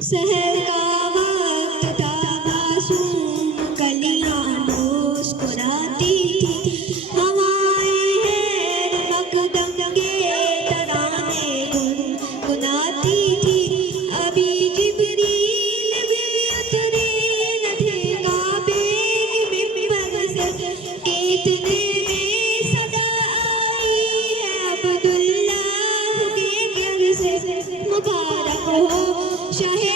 सहर का वक्त था, मासूम कलियां मुस्कुराती थी, हवाएं हैर मकदम के तराने गुनगुनाती थी। अभी जिब्रील भी उतरे न थे काबे के मिंबर से, कि इतने में सदा आई है अब्दुल्लाह के घर से। मुबारक हो शाह